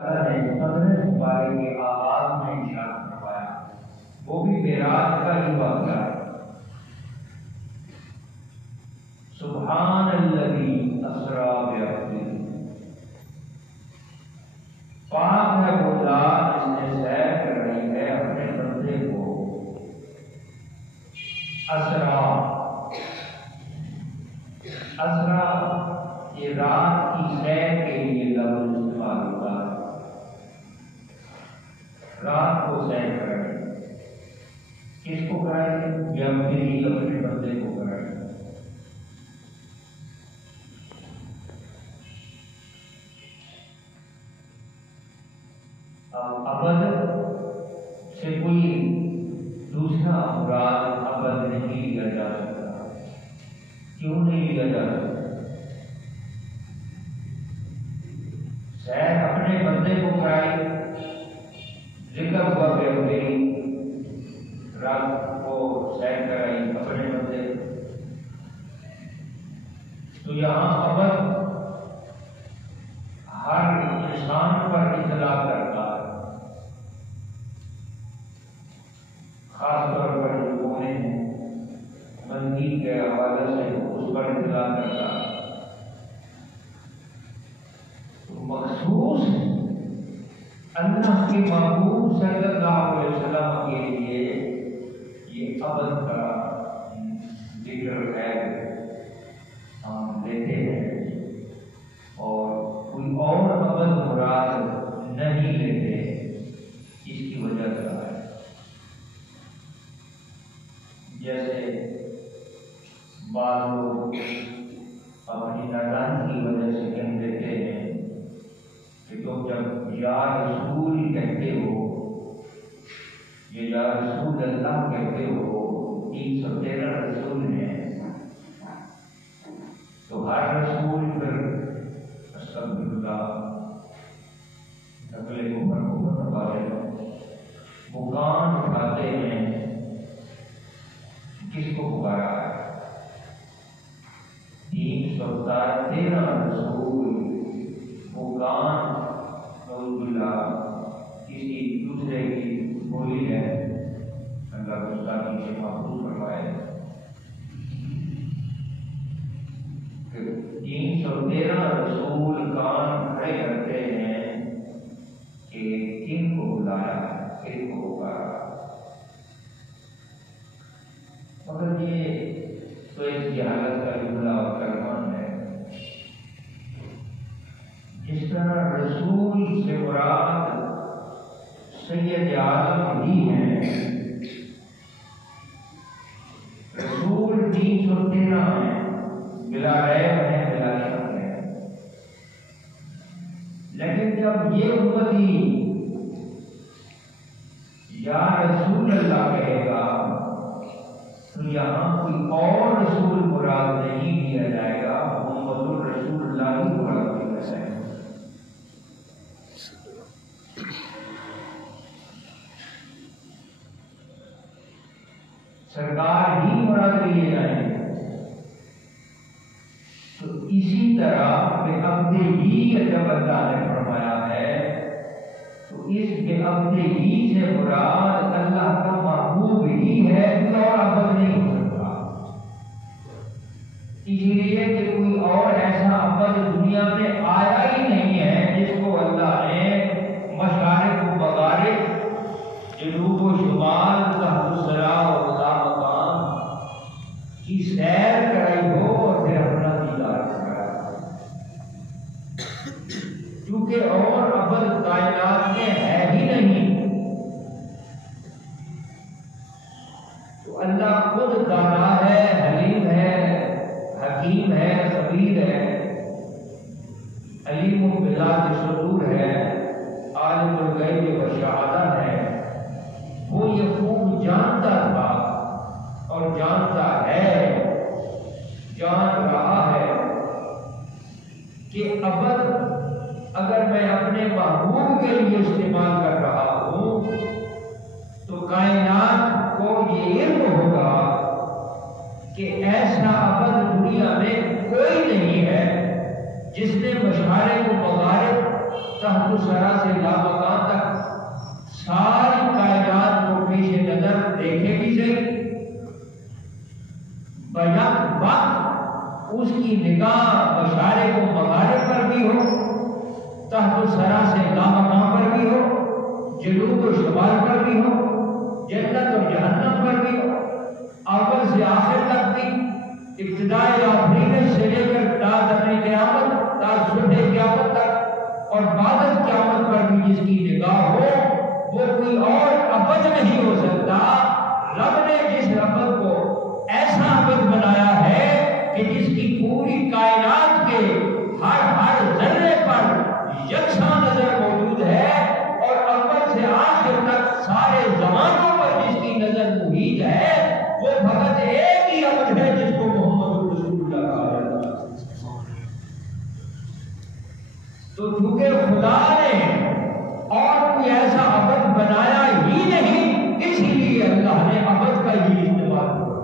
نے 15 پارے کے آغاز میں ارشاد فرمایا، وہ بھی معراج کا ہی واقعہ ہے۔ سبحان الذی اسریٰ بعبدہ، پاک ہے وہ ذات جس نے سیر کر رہی ہے اپنے بندے کو۔ اسریٰ یہ رات کی سیر کے لیے لفظ استعمال ہوتا ہے، رات کو سیر کریں۔ کس کو کرائیں؟ جب بھی اپنے بندے کو کرائیں۔ اب ابد سے کوئی دوسرا مراد ابد نہیں لیا جا سکتا۔ کیوں نہیں لیا جا سکتا؟ سیر اپنے بندے کو کرائی، ذکر ہوا کہ میری رات کو سیر کرائی اپنے بندے، تو یہاں ابد ہر انسان پر اطلاق کرتا ہے، خاص طور پر جو مومن ہیں منزل کے حوالے سے اس پر اطلاق کرتا ہے۔ تو مخصوص اللہ کے محبوب صلی اللہ علیہ وسلم کے لیے یہ ابد کا ذکر ہے، ہم لیتے ہیں، اور کوئی اور ابد مراد نہیں لیتے۔ اس کی وجہ کیا ہے؟ جیسے بعض لوگ اپنی نادانی کی وجہ سے کہہ دیتے ہیں کہ تم جب یا رسول کہتے ہو، یہ یا رسول اللہ کہتے ہو، 313 رسول ہیں، تو ہر رسول پھر استغفر اللہ نقل کفر والے مقام اٹھاتے ہیں، کس کو پکارا ہے؟ 313 رسول مقام نعوذ باللہ کسی دوسرے کی بولی ہے، اللہ گستاخی سے محفوظ فرمائے۔ 313 رسول کان کھڑے کرتے ہیں کہ کن کو بلایا، کن کو پکارا، مگر یہ تو اس جہالت کا جملہ اور کلمہ ہے۔ جس طرح رسول سے مراد سید عالم ہی ہیں، رسول 313 ہیں، بلا ریب ہیں، بلا شک ہیں، لیکن جب یہ امتی یا رسول اللہ کہے گا تو یہاں کوئی اور رسول مراد نہیں لیا جائے گا، محمد الرسول اللہ ہی مراد لیا جائے گا۔ سرکار ہی مراد لیے جائیں گے۔ تو اسی طرح بے عبدہ ہی جب اللہ نے فرمایا ہے تو اس بے عبدہ ہی سے مراد اللہ کا محبوب ہی ہے، کوئی اور ابد نہیں ہو سکتا۔ اس لیے کہ کوئی اور ایسا ابد دنیا میں آیا ہی نہیں ہے جس کو اللہ نے مشارق و مغارب، جنوب و شمال، تحت و ثرا و خلا مقام کی سیر کرائی ہو اور پھر اپنا دیدار کرایا، کیونکہ اور ابد کائنات میں ہے ہی نہیں۔ تو اللہ خود دانا ہے، حلیم ہے، حکیم ہے، خبیر ہے، علیم بذات صدور ہے، عالم الغیب و شہادہ ہے۔ وہ یہ خوب جانتا تھا اور جانتا ہے، جان رہا ہے کہ ابد اگر میں اپنے محبوب کے لیے استعمال کر رہا ہوں تو کائنات کو یہ علم ہوگا کہ ایسا ابد دنیا میں کوئی نہیں ہے جس نے مشارق و مغارب سرا سے لامکان تک ساری کائنات کو پیش نظر دیکھے بھی صحیح، بیک وقت اس کی نگاہ مشارق و مغارب پر بھی ہو، تحت سرا سے لامکان پر بھی ہو، جنوب و شمال پر بھی ہو، جنت اور جہنم پر بھی ہو، اول سے آخر تک بھی، ابتدائی آفرینش سے لے کر تا دم قیامت، تا صبح قیامت تک، اور بعد قیامت پر بھی جس کی نگاہ ہو وہ کوئی اور ابد نہیں ہو سکتا۔ رب نے جس ابد کو ایسا ابد بنایا ہے کہ جس کی پوری کائنات کے ہر ذرے پر یکساں نظر موجود ہے، اور اول سے آخر تک سارے زمانوں پر جس کی نظر محیط ہے، وہ فقط ایک ہی ابد ہے جس کو محمد رسول اللہ کہا جاتا ہے۔ تو چونکہ خدا نے اور کوئی ایسا ابد بنایا ہی نہیں، اسی لیے اللہ نے ابد کا ہی استعمال کیا۔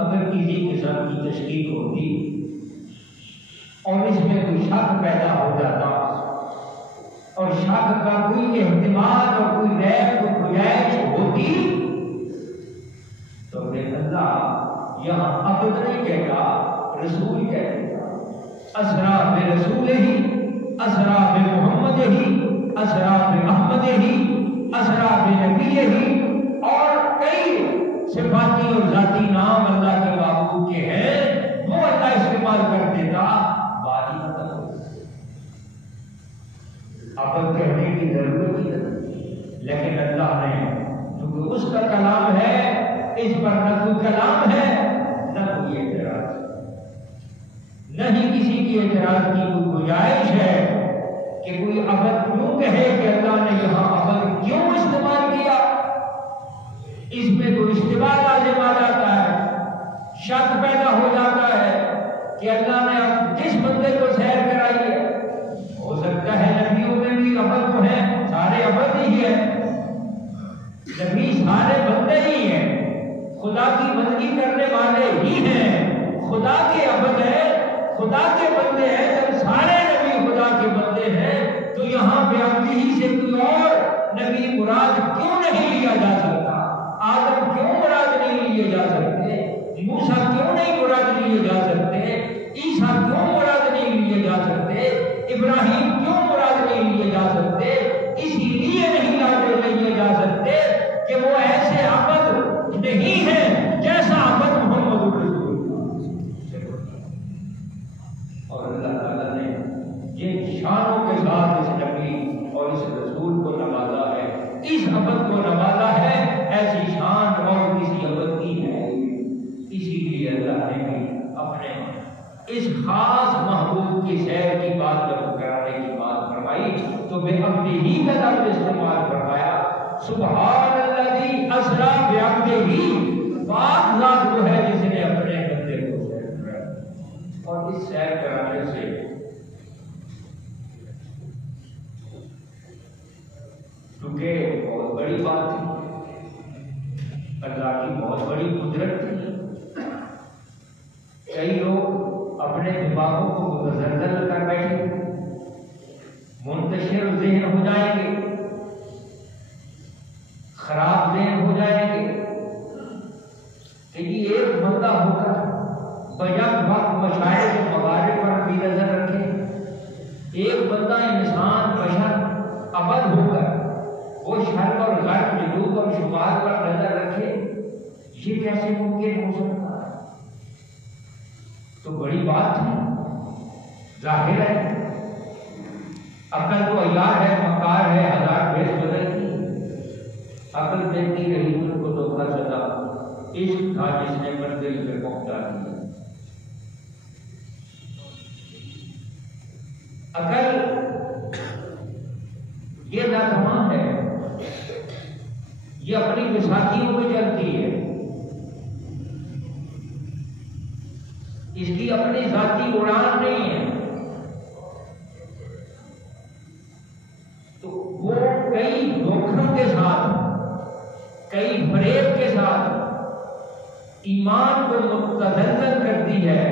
اگر کسی قسم کی تشکیک ہوتی اور اس میں کوئی شک پیدا ہو جاتا، اور شک کا کوئی احتمال اور کوئی ریب و گنجائش ہوتی، تو پھر اللہ یہاں ابد نہیں کہتا، رسول کہتا، اسرا برسول ہی، اسرا بمحمد ہی، اسرا باحمد ہی، اسرا بنبی ہی، اور کئی صفاتی اور ذاتی نام اللہ کے معبود کے ہیں، وہ اللہ استعمال کر دیتا، بات ہی ختم ہو گئی۔ ابد کہنے کی ضرورت ہی نہیں، لیکن اللہ نے کیونکہ اس کا کلام ہے، اس پر نہ کوئی کلام ہے نہ کوئی اعتراض، نہ ہی کسی کی اعتراض کی کوئی گنجائش ہے کہ کوئی ابد کیوں کہے کہ اللہ نے یہاں ابد کیوں استعمال کیا۔ اس میں کوئی اشتباہ لازم آ جاتا ہے، شک پیدا ہو جاتا ہے کہ اللہ نے اب جس بندے کو سیر کرائی ہے، ہو سکتا ہے نبیوں میں بھی ابد تو ہے، سارے ابد ہی ہے، نبی سارے بندے ہی ہیں، خدا کی بندگی کرنے والے ہی ہیں، خدا کے ابد ہے، خدا کے بندے ہیں، جب سارے نبی خدا کے بندے ہیں تو یہاں بے عقلی ہی سے کوئی اور نبی مراد کیوں نہیں لیا جا سکتا؟ آدم کیوں مراد نہیں لیے جا سکتے؟ موسیٰ کیوں نہیں مراد لیے جا سکتے؟ عیسیٰ کیوں مراد نہیں لیے جا سکتے؟ ابراہیم کیوں مراد نہیں لیے جا سکتے؟ اسی لیے نہیں لیے جا سکتے کہ وہ ایسے عبد نہیں ہیں جیسا عبد محمد رسول اللہ، اور اللہ تعالیٰ نے جن شانوں کے ساتھ اس نبی اور اس رسول کو نوازا ہے، اس عبد کو نوازا ہے، ایسی شان اور کسی عبد کی ہے۔ اسی لیے اللہ نے بھی اپنے اس خاص محبوب کی سیر کی بات جب کرانے کی بات فرمائی تو بے عبدہ ہی کا لفظ استعمال فرمایا۔ سبحان الذی اسری بعبدہ، پاک ذات وہ ہے جس نے اپنے بندے کو سیر کرایا، اور اس سیر کرانے سے کیونکہ بہت بڑی بات تھی، اللہ کی بہت بڑی قدرت تھی، کئی لوگ اپنے دماغوں کو متزلزل کر بیٹھے، منتشر ذہن ہو جائیں گے، خراب ذہن ہو جائیں گے کہ یہ ایک بندہ ہو کر بیک وقت مشاعر و مغارب پر بھی نظر رکھے، ایک بندہ انسان بشر ابد ہو کر وہ شرق اور غرب، جنوب اور شمال پر نظر رکھے، یہ کیسے ممکن ہو سکتا ہے؟ تو بڑی بات ہے، ظاہر ہے، عقل تو عیار ہے، مکار ہے، ہزار بھیس بدلتی، عقل دیتی رہی ان کو دھوکہ سزا، عشق تھا جس نے منزل پہ پہنچا دیا۔ عقل یہ ناتوان ہے، یہ اپنی بساتیوں میں چلتی ہے، اس کی اپنی ذاتی اڑان نہیں ہے، تو وہ کئی دھوکھوں کے ساتھ، کئی فریب کے ساتھ ایمان کو متزلزل کرتی ہے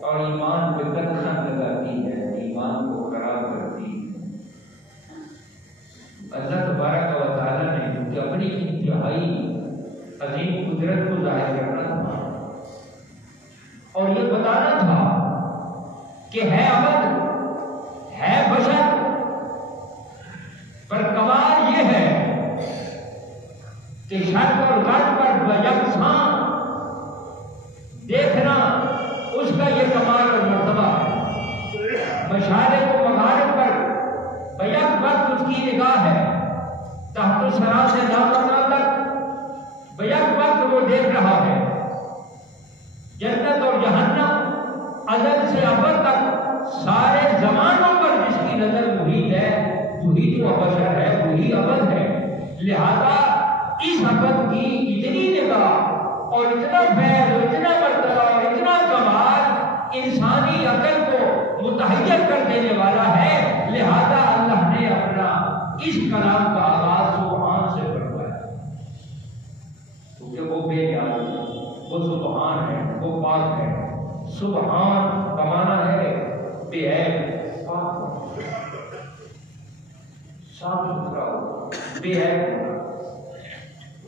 اور ایمان پہ قدغن لگاتی ہے، ایمان کو خراب کرتی کہ شرق اور غرب پر یکساں دیکھنا اس کا یہ کمال اور مرتبہ ہے. مشارق و مغارب پر بیک وقت اس کی نگاہ ہے. تحت الثری سے لامکان تک بیک وقت وہ دیکھ رہا ہے. جنت اور جہنم ازل سے ابد تک سارے زمانوں پر جس کی نظر محیط ہے وہی تو بشر ہے, وہی ابد ہے. لہذا اس ابد کی اتنی نگاہ اور اتنا فیض اور اتنا مرتبہ اور اتنا کمال انسانی عقل کو متحیر کر دینے والا ہے. لہذا اللہ نے اپنا اس کلام کا آغاز سبحان سے کروایا, کیونکہ وہ بے نیاز ہے, وہ سبحان ہے, وہ پاک ہے. سبحان کا معنی ہے بے عیب, صاف ستھرا ہو, بے عیب.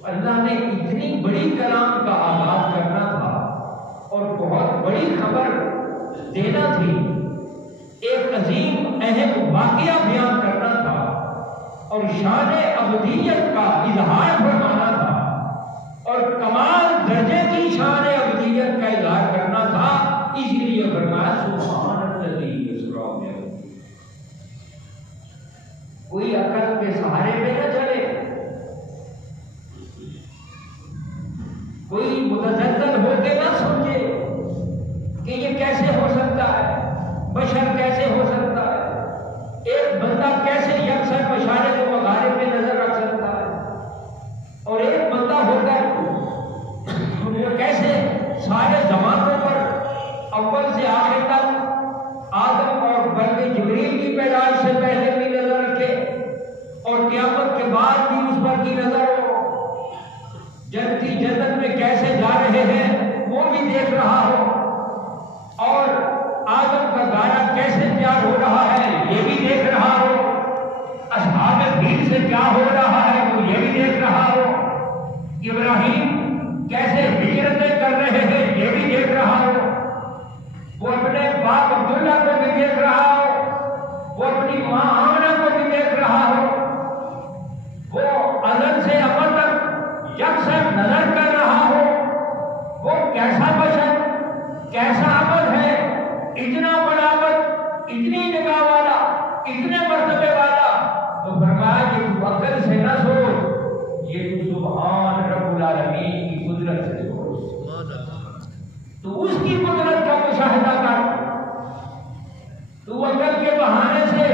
اللہ نے اتنی بڑی کلام کا آغاز کرنا تھا اور بہت بڑی خبر دینا تھی, ایک عظیم اہم واقعہ بیان کرنا تھا اور شان ابدیت کا اظہار فرمانا تھا اور کمال درجے کی شان ابدیت کا اظہار کرنا تھا. اس لیے فرمایا سبحان الذی یسرا بہ. کوئی عقل کے سہارے پہ نہ چلے, کوئی متزلزل ہو کے نہ سوچے کہ یہ کیسے ہو سکتا ہے, بشر کیسے ہو سکتا ہے, ایک بندہ کیسے یکسر مشارق و مغارب میں نظر رکھ سکتا ہے, اور ایک بندہ ہو کر وہ کیسے سارے زمانوں پر اول سے آخر تک آدم اور بلکہ جبریل کی پیدائش سے پہلے بھی نظر رکھے اور قیامت کے بعد بھی اس پر کی نظر ہو, جنتی جنت میں کیسے جا رہے ہیں وہ بھی دیکھ رہا ہو, اور آدم کا گانا کیسے تیار ہو رہا ہے یہ بھی دیکھ رہا ہو, اصحاب بھیڑ سے کیا ہو رہا ہے وہ یہ بھی دیکھ رہا ہو, ابراہیم کیسے ہجرتیں کر رہے ہیں یہ بھی دیکھ رہا ہو, وہ اپنے باپ عبداللہ کو بھی دیکھ رہا ہو, وہ اپنی ماں آمنہ کو بھی دیکھ رہا ہو, وہ ازل سے ابد تک یکسر نظر کر رہا ہو. وہ کیسا بشر, کیسا ابد ہے, اتنا بڑا ابد, اتنی نگاہ والا, اتنے مرتبے والا. تو فرمایا کہ تو عقل سے نہ سوچ, یہ تو سبحان رب العالمین کی قدرت سے سوچ, تو اس کی قدرت کا مشاہدہ کر. تو عقل کے بہانے سے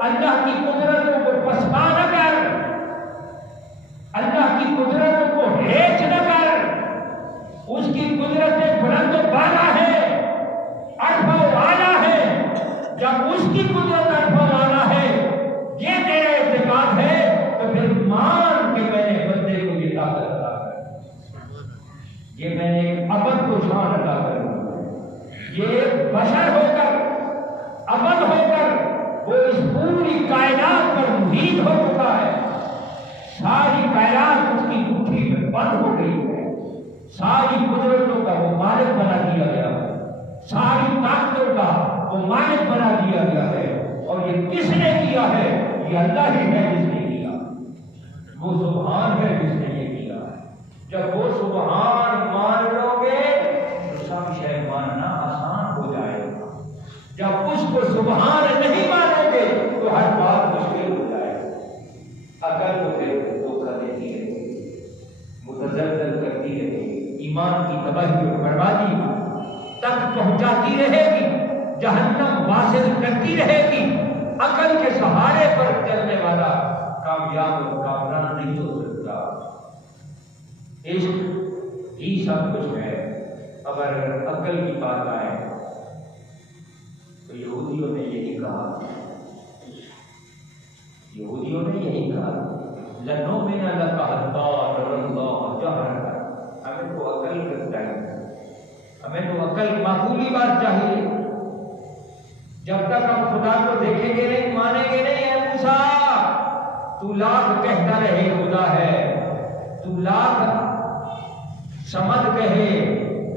اللہ کی قدرتوں کو پسپا نہ کر, اللہ کی قدرتوں کو ہیچ نہ کر. اس کی قدرتیں بلند و بالا ہے, عرف و اعلیٰ ہے. جب اس کی قدرت عرف و اعلیٰ ہے یہ تیرا اعتقاد ہے تو پھر مان کہ میں نے بندے کو یہ طاقت عطا کر, یہ میں نے ابد کو شان عطا کر, یہ بشر ہو کر ابد ہو کر وہ اس پوری کائنات پر محیط ہو چکا ہے. ساری کائنات اس کی مٹھی میں بند ہو گئی ہے, ساری قدرتوں کا وہ مالک بنا دیا گیا ہے, ساری طاقتوں کا وہ مالک بنا دیا گیا ہے. اور یہ کس نے کیا ہے؟ یہ اللہ ہی ہے جس نے کیا, وہ سبحان ہے جس نے یہ کیا ہے. جب وہ سبحان مان لو گے تو سب شے ماننا آسان ہو جائے گا. جب اس کو سبحان نہیں مانو گے تو ہر بات مشکل ہو جائے گا. عقل کو پھر دھوکہ دیتی رہے گی, متزلزل کرتی رہے گی, ایمان کی تباہی اور بربادی تک پہنچاتی رہے گی, جہنم واصل کرتی رہے گی. عقل کے سہارے پر چلنے والا کامیاب اور کامران نہیں ہو سکتا. عشق ہی سب کچھ ہے. اگر عقل کی بات آئے تو یہودیوں نے یہی کہا, یہودیوں نے یہی کہا لَنُؤْمِنَ لَكَ حَتَّىٰ نَرَى اللَّهَ جَهْرَةً. ہمیں تو عقل کا چاہیے, ہمیں تو عقل معقولی بات چاہیے. جب تک ہم خدا کو دیکھیں گے نہیں, مانیں گے نہیں. اے موسیٰ تو لاکھ کہتا رہے خدا ہے, تو لاکھ سمد کہے,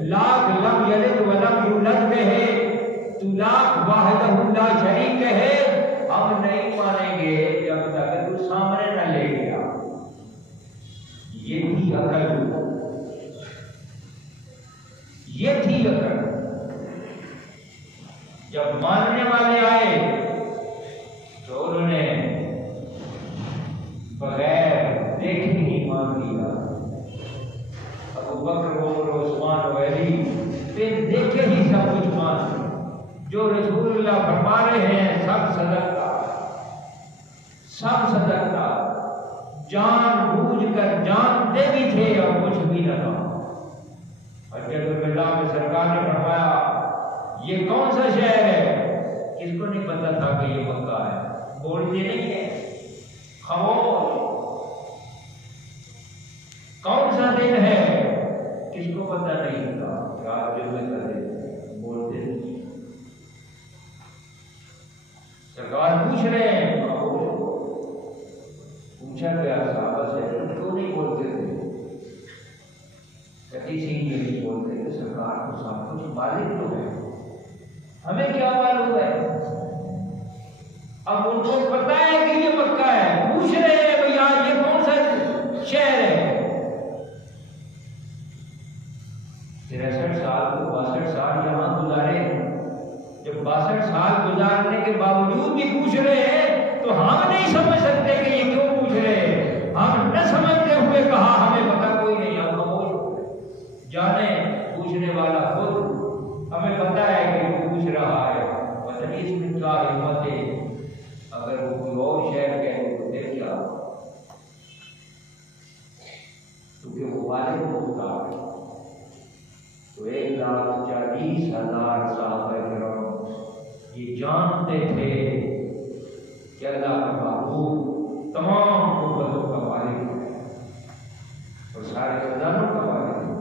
لاکھ لم یلد ولم یولد کہے, تو لاکھ واحدہ لا شریک کہے, ہم نہیں مانیں گے جب تک تو سامنے نہ لے گیا. یہ سب کچھ مان، جو رسول اللہ فرما رہے ہیں سب صدقہ، سب صدقہ، جان بوجھ کر جانتے بھی تھے اور کچھ بھی نہ کہا۔ حجۃ الوداع میں سرکار نے فرمایا یہ کون سا شہر ہے؟ کس کو نہیں پتا تھا کہ یہ مکہ ہے؟ بولتے نہیں ہے، خاموش۔ کون سا دن ہے؟ کس کو پتا نہیں تھا کہ آج جمعے کا دن ہے، بولتے نہیں۔ سرکار پوچھ رہے ہیں، پوچھا گیا صحابہ سے کیوں نہیں بولتے تھے؟ کسی لیے نہیں بولتے تھے، سرکار کو سب کچھ معلوم تو ہے، ہمیں کیا معلوم ہے؟ اب ان کو پتا ہے کہ یہ مکہ ہے، پوچھ رہے ہیں بھیا یہ کون سا شہر ہے؟ 63 سال کو 62 سال یہاں گزارے، جب 62 سال گزارنے کے باوجود بھی پوچھ رہے ہیں تو ہم نہیں سمجھ سکتے کہ یہ کیوں پوچھ رہے ہیں۔ ہم نہ سمجھتے ہوئے کہا ہمیں پتا کوئی نہیں، ہم خاموش، جانے پوچھنے والا خود، ہمیں پتا ہے کہ وہ پوچھ رہا ہے، پتہ نہیں اس میں کیا ہمت ہے، اگر وہ کوئی اور شہر کہے تو پھر کیا؟ کیونکہ وہ والد مختار ہے۔ تو 1,40,000 صحابہ کرام یہ جانتے تھے کہ اللہ کا محبوب تمام قوتوں کا مالک ہے اور سارے خزانوں کا مالک ہے۔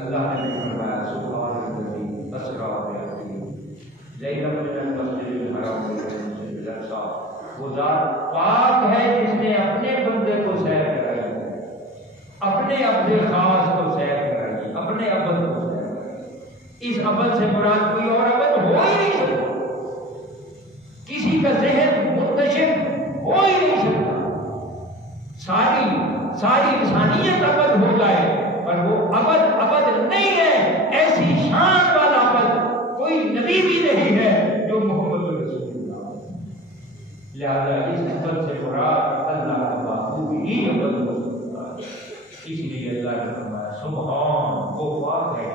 اللہ نے فرمایا سبحان الذی اسری بعبدہ لیلا من المسجد الحرام الى المسجد الاقصی، وہ ذات پاک ہے جس نے اپنے بندے کو سیر کرائی، اپنے عبد خاص کو سیر کرائی، اپنے عبد کو سیر کرائی۔ اس عبد سے مراد کوئی اور عبد ہو ہی نہیں سکتا، کسی کا ذہن منتشر ہو ہی نہیں سکتا۔ ساری انسانیت عبد ہو جائے پر وہ عبد نہیں ہے، ایسی شان والا عبد کوئی نبی بھی نہیں ہے جو محمد رسول اللہ۔ لہذا اس عبد سے مراد اللہ کا محبوب ہی عبد ہو سکتا ہے۔ اس لیے اللہ نے فرمایا سبحان، وہ پاک ہے